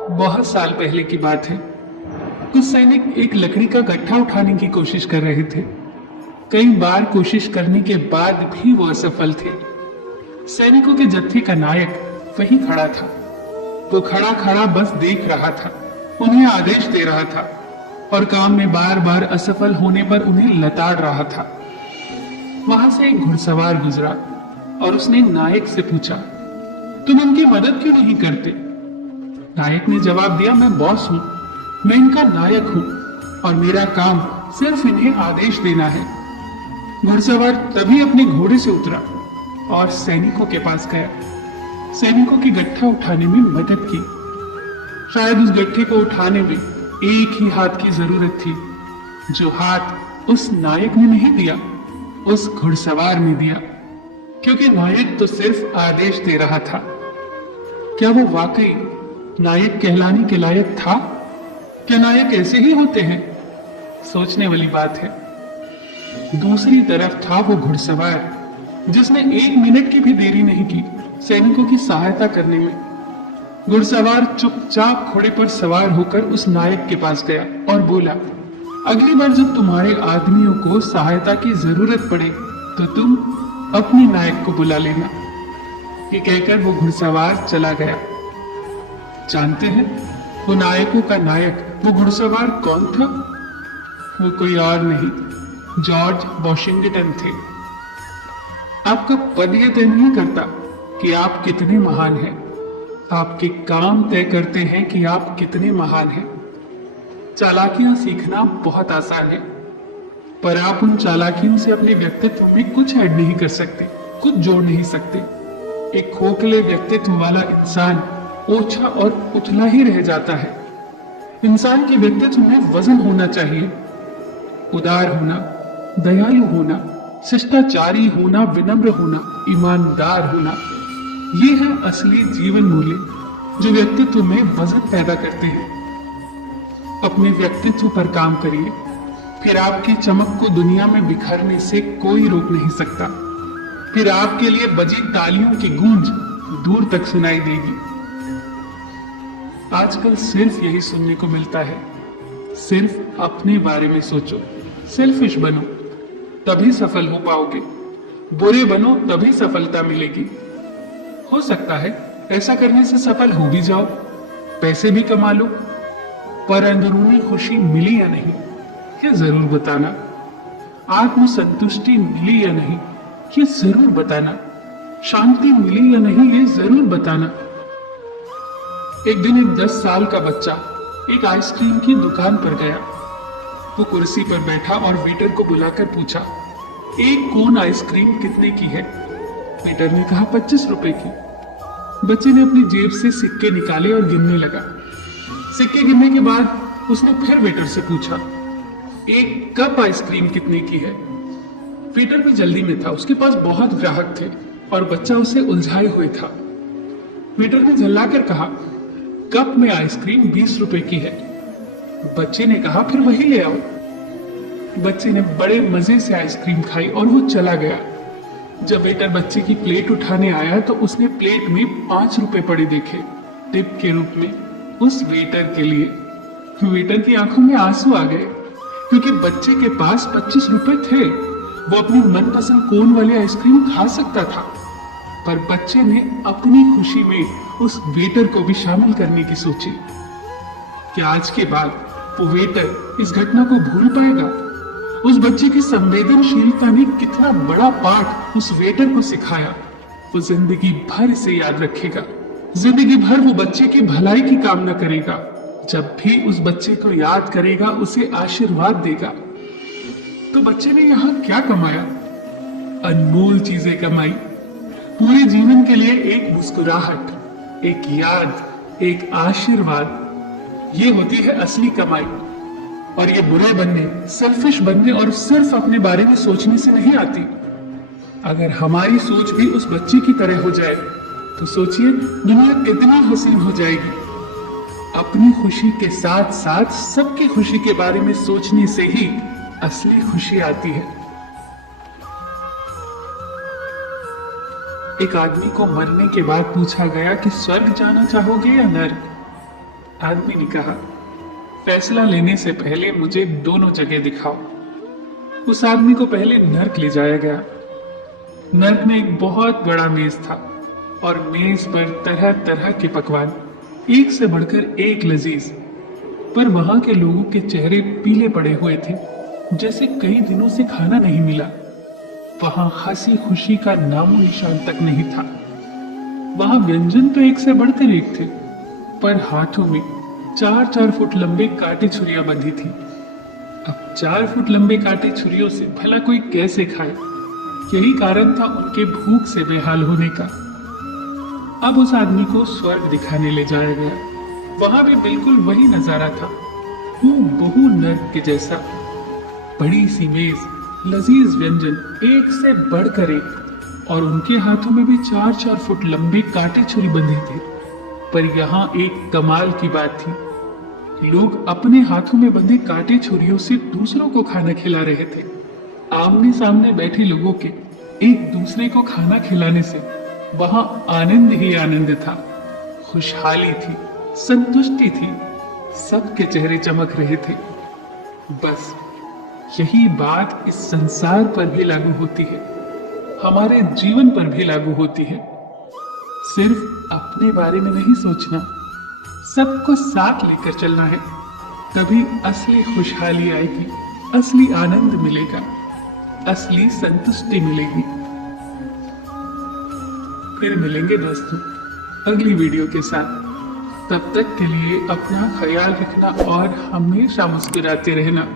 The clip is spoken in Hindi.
बहुत साल पहले की बात है। कुछ सैनिक एक लकड़ी का गट्ठा उठाने की कोशिश कर रहे थे। कई बार कोशिश करने के बाद भी वो असफल थे। सैनिकों के जत्थे का नायक वहीं खड़ा था। वो खड़ा खड़ा बस देख रहा था, उन्हें आदेश दे रहा था और काम में बार बार असफल होने पर उन्हें लताड़ रहा था। वहां से एक घुड़सवार गुजरा और उसने नायक से पूछा, तुम उनकी मदद क्यों नहीं करते? नायक ने जवाब दिया, मैं बॉस हूं, मैं इनका नायक हूं और मेरा काम सिर्फ इन्हें आदेश देना है। घुड़सवार तभी अपने घोड़े से उतरा और सैनिकों के पास गया। सैनिकों की गट्ठा उठाने में मदद की। शायद उस गट्ठे को उठाने में एक ही हाथ की जरूरत थी, जो हाथ उस नायक ने नहीं दिया, उस घुड़सवार ने दिया, क्योंकि नायक तो सिर्फ आदेश दे रहा था। क्या वो वाकई नायक कहलाने के लायक था? क्या नायक ऐसे ही होते हैं? सोचने वाली बात है। दूसरी तरफ था वो घुड़सवार, जिसने 1 मिनट की भी देरी नहीं की सैनिकों की सहायता करने में। घुड़सवार चुपचाप घोड़े पर सवार होकर उस नायक के पास गया और बोला, अगली बार जब तुम्हारे आदमियों को सहायता की जरूरत पड़े तो तुम अपने नायक को बुला लेना। ये कहकर वो घुड़सवार चला गया। जानते हैं वो नायकों का नायक, वो घुड़सवार कौन था? वो कोई और नहीं, जॉर्ज वॉशिंगटन थे। आपका पद यह तय नहीं करता कि आप कितने महान हैं, आपके काम तय करते हैं कि आप कितने महान हैं। चालाकियां सीखना बहुत आसान है, पर आप उन चालाकियों से अपने व्यक्तित्व में कुछ ऐड नहीं कर सकते, कुछ जोड़ नहीं सकते। एक खोखले व्यक्तित्व वाला इंसान ओछा और उथला ही रह जाता है। इंसान के व्यक्तित्व में वजन होना चाहिए, उदार होना, दयालु होना, शिष्टाचारी होना, विनम्र होना, ईमानदार होना। ये है असली जीवन मूल्य जो व्यक्तित्व में वजन पैदा करते हैं। अपने व्यक्तित्व पर काम करिए, फिर आपकी चमक को दुनिया में बिखरने से कोई रोक नहीं सकता। फिर आपके लिए बजी तालियों की गूंज दूर तक सुनाई देगी। आजकल सिर्फ यही सुनने को मिलता है, सिर्फ अपने बारे में सोचो, सेल्फिश बनो तभी सफल हो पाओगे, बुरे बनो तभी सफलता मिलेगी। हो सकता है ऐसा करने से सफल हो भी जाओ, पैसे भी कमा लो, पर अंदरूनी खुशी मिली या नहीं ये जरूर बताना। आत्म संतुष्टि मिली या नहीं ये जरूर बताना। शांति मिली या नहीं ये जरूर बताना। एक दिन एक 10 साल का बच्चा एक आइसक्रीम की दुकान पर गया। वो कुर्सी पर बैठा और वेटर को बुलाकर पूछा, एक कोन आइसक्रीम कितने की है? वेटर ने कहा 25 रुपए की। बच्चे ने अपनी जेब से सिक्के निकाले और गिनने लगा। सिक्के गिनने के बाद उसने फिर वेटर से पूछा, एक कप आइसक्रीम कितने की है? वेटर भी जल्दी में था, उसके पास बहुत ग्राहक थे और बच्चा उसे उलझाए हुए था। वेटर ने झल्लाकर कहा, कप में आइसक्रीम 20 रुपए की है। बच्चे ने कहा, फिर वही ले आओ। बच्चे ने बड़े मजे से आइसक्रीम खाई और वो चला गया। जब वेटर बच्चे की प्लेट उठाने आया तो उसने प्लेट में 5 रुपए पड़े देखे, टिप के रूप में उस वेटर के लिए। वेटर की आंखों में आंसू आ गए, क्योंकि बच्चे के पास 25 रुपए थे। वो अपनी मनपसंद कोन वाली आइसक्रीम खा सकता था, पर बच्चे ने अपनी खुशी में उस वेटर को भी शामिल करने की सोची। क्या आज के बाद वो वेटर इस घटना को भूल पाएगा? उस बच्चे की संवेदनशीलता ने कितना बड़ा पाठ उस वेटर को सिखाया, वो जिंदगी भर इसे याद रखेगा। जिंदगी भर वो बच्चे की भलाई की कामना करेगा। जब भी उस बच्चे को याद करेगा, उसे आशीर्वाद देगा। तो बच्चे ने यहाँ क्या कमाया? अनमोल चीजें कमाई। पूरे जीवन के लिए एक मुस्कुराहट, एक याद, एक आशीर्वाद, ये होती है असली कमाई। और ये बुरे बनने, सेल्फिश बनने और सिर्फ अपने बारे में सोचने से नहीं आती। अगर हमारी सोच भी उस बच्चे की तरह हो जाए तो सोचिए दुनिया कितनी हसीन हो जाएगी। अपनी खुशी के साथ साथ सबकी खुशी के बारे में सोचने से ही असली खुशी आती है। एक आदमी को मरने के बाद पूछा गया कि स्वर्ग जाना चाहोगे या नर्क? आदमी ने कहा, फैसला लेने से पहले मुझे दोनों जगह दिखाओ। उस आदमी को पहले नर्क ले जाया गया। नर्क में एक बहुत बड़ा मेज था और मेज पर तरह तरह के पकवान, एक से बढ़कर एक लजीज। पर वहां के लोगों के चेहरे पीले पड़े हुए थे, जैसे कई दिनों से खाना नहीं मिला। वहां हंसी खुशी का नामो निशान तक नहीं था। वहां व्यंजन तो एक से बढ़कर एक थे, पर हाथों में 4-4 फुट लंबे कांटे छुरियां बंधी थी। अब 4 फुट लंबे कांटे छुरियों से भला कोई कैसे खाए? यही कारण था उनके भूख से बेहाल होने का। अब उस आदमी को स्वर्ग दिखाने ले जाया गया। वहां भी बिल्कुल वही नजारा था, हूबहू नर्क के जैसा। बड़ी सी मेज, लजीज व्यंजन, एक से बढ़कर एक, और उनके हाथों में भी 4-4 फुट लंबे कांटे छुरी बंधे थे। पर यहाँ एक कमाल की बात थी, लोग अपने हाथों में बंधे कांटे छुरियों से दूसरों को खाना खिला रहे थे। आमने सामने बैठे लोगों के एक दूसरे को खाना खिलाने से वहां आनंद ही आनंद था, खुशहाली थी, संतुष्टि थी, सबके चेहरे चमक रहे थे। बस यही बात इस संसार पर भी लागू होती है, हमारे जीवन पर भी लागू होती है। सिर्फ अपने बारे में नहीं सोचना, सबको साथ लेकर चलना है, तभी असली खुशहाली आएगी, असली आनंद मिलेगा, असली संतुष्टि मिलेगी। फिर मिलेंगे दोस्तों अगली वीडियो के साथ। तब तक के लिए अपना ख्याल रखना और हमेशा मुस्कुराते रहना।